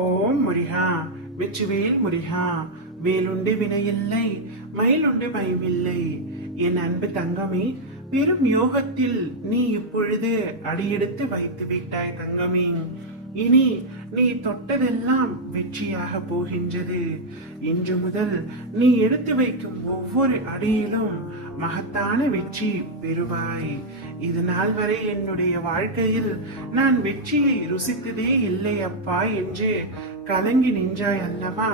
ஓம் முருகா. வெற்றிவேல் முருகா. வேலுண்டு வினையில்லை, மயிலுண்டு மயமில்லை. என் அன்பு தங்கமே, பெரும் யோகத்தில் நீ இப்பொழுது அடியெடுத்து வைத்து விட்டாய் தங்கமே. இனி நீ தொட்டதெல்லாம் வெற்றியாக போகின்றது. இன்று முதல் நீ எடுத்து வைக்கும் ஒவ்வொரு அடியிலும் மகத்தான வெற்றி பெறுவாய். இது நாள் வரை என்னுடைய வாழ்க்கையில் நான் வெற்றியை ருசித்ததே இல்லை அப்பா என்று கலங்கி நின்றாய் அல்லவா?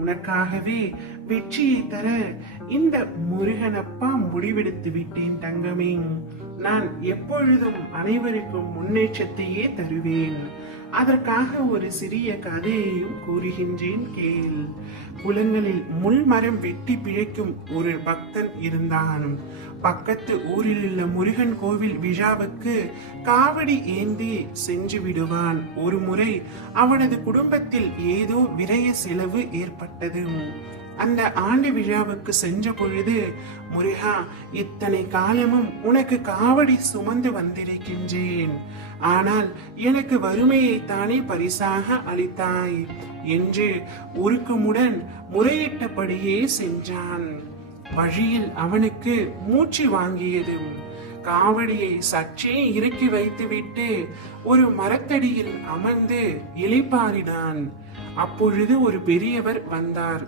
உனக்காகவே வெற்றியை தர இந்த முருகனப்பா முடிவெடுத்து விட்டேன் தங்கமே. நான் எப்பொழுதும் அனைவருக்கும் முன்னேற்றத்தையே தருவேன். அதற்காக ஒரு சிறிய கதையையும் கூறுகின்றேன் கேள். குளங்களில் முள் மரம் வெட்டி பிழைக்கும் ஒரு பக்தன் இருந்தான். பக்கத்து ஊரில் உள்ள முருகன் கோவில் விழாவுக்கு காவடி ஏந்தி சென்று விடுவான். ஒரு முறை அவனது குடும்பத்தில் ஏதோ விரய செலவு ஏற்பட்டது. அந்த ஆண்டு விழாவுக்கு சென்ற பொழுது, முருகா, இத்தனை காலமும் உனக்கு காவடி சுமந்து வந்திருக்கின்றேன், ஆனால் எனக்கு வறுமையை தானே பரிசாக அளித்தாய் என்று உருக்கமுடன் முறையிட்டபடியே சென்றான். வழியில் அவனுக்கு மூச்சு வாங்கியது. காவடியை சற்றே இறக்கி வைத்துவிட்டு ஒரு மரத்தடியில் அமர்ந்து இளைப்பாறினான். அப்பொழுது ஒரு பெரியவர் வந்தார்.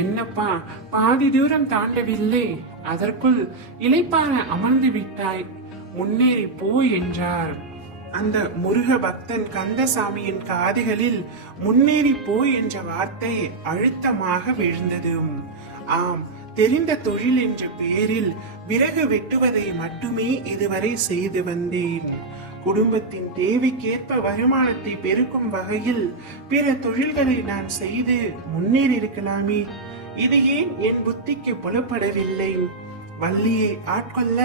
என்னப்பா, பாதி தூரம் தாண்டவில்லை, அதற்குள் இளைப்பாற அமர்ந்து விட்டாய், முன்னேறி போ என்றார். அந்த முருக பக்தன் கந்தசாமியின் காதுகளில் முன்னேறி போ என்ற வார்த்தை அழுத்தமாக விழுந்தது. ஆம், தெரிந்த தொழில் என்ற பெயரில் விறகு வெட்டுவதை மட்டுமே இதுவரை செய்து வந்தேன். குடும்பத்தின் தேவைக்கேற்ப வருமானத்தை பெருக்கும் வகையில் பிற தொழில்களை நான் செய்து முன்னேறி இருக்கலாமே. இது ஏன் என் புத்திக்கு புலப்படவில்லை? வள்ளியை ஆட்கொள்ள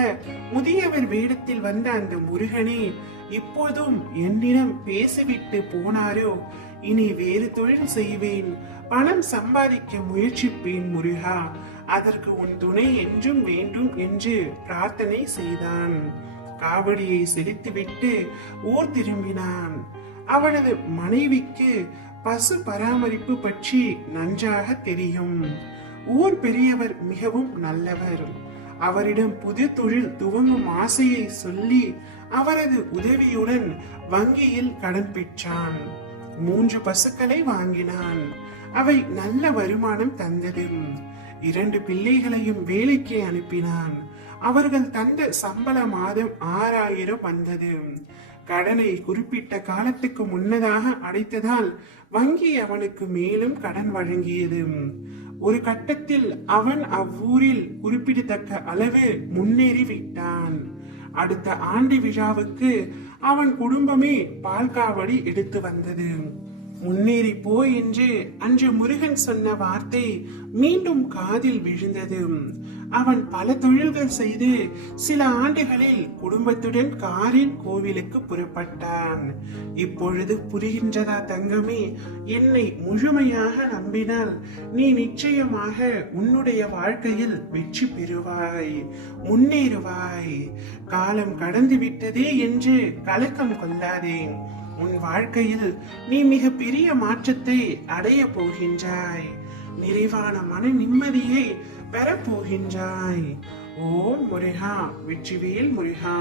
முதியவர் வேடத்தில் வந்த அந்த முருகனே இப்போதும் என்னிடம் பேசிவிட்டு போனாரோ? இனி வேறு தொழில் செய்வேன், பணம் சம்பாதிக்க முயற்சிப்பேன் முருகா, அதற்கு உன் துணை என்றும் வேண்டும் என்று பிரார்த்தனை செய்தான். காவடியை செலுத்திவிட்டு ஊர் திரும்பினான். அவனது மனைவிக்கு பசு பராமரிப்பு பற்றி நன்றாக தெரியும். ஊர் பெரியவர் மிகவும் நல்லவர். அவரிடம் புது தொழில் துவங்கும் ஆசையை சொல்லி அவரது உதவியுடன் வங்கியில் கடன் பெற்றான். 3 பசுக்களை வாங்கினான். அவை நல்ல வருமானம் தந்தது. 2 பிள்ளைகளையும் வேலைக்கு அனுப்பினான். அவர்கள் தந்த சம்பள மாதம் 6000 வந்தது. கடனை குறிப்பிட்ட காலத்துக்கு முன்னதாக அடைத்ததால் வங்கி அவனுக்கு மேலும் கடன் வழங்கியது. ஒரு கட்டத்தில் அவன் அவ்வூரில் குறிப்பிடத்தக்க அளவு முன்னேறி விட்டான். அடுத்த ஆண்டு விழாவுக்கு அவன் குடும்பமே பால்காவடி எடுத்து வந்தது. முன்னேறி போ என்று அன்று முருகன் சொன்ன வார்த்தை மீண்டும் காதில் விழுந்தது. அவன் பல தொழில்கள் செய்து சில ஆண்டுகளில் குடும்பத்துடன் காரில் கோவிலுக்கு புறப்பட்டான். இப்பொழுது புரிகின்றதா தங்கமே? என்னை முழுமையாக நம்பினால் நீ நிச்சயமாக உன்னுடைய வாழ்க்கையில் வெற்றி பெறுவாய், முன்னேறுவாய். காலம் கடந்து விட்டதே என்று கலக்கம் கொள்ளாதே. உன் வாழ்க்கையில் நீ மிக பெரிய மாற்றத்தை அடைய போகின்றாய். நிறைவான மன நிம்மதியை பெறப்போகின்றாய். ஓம் முருகா. வெற்றிவேல் முருகா.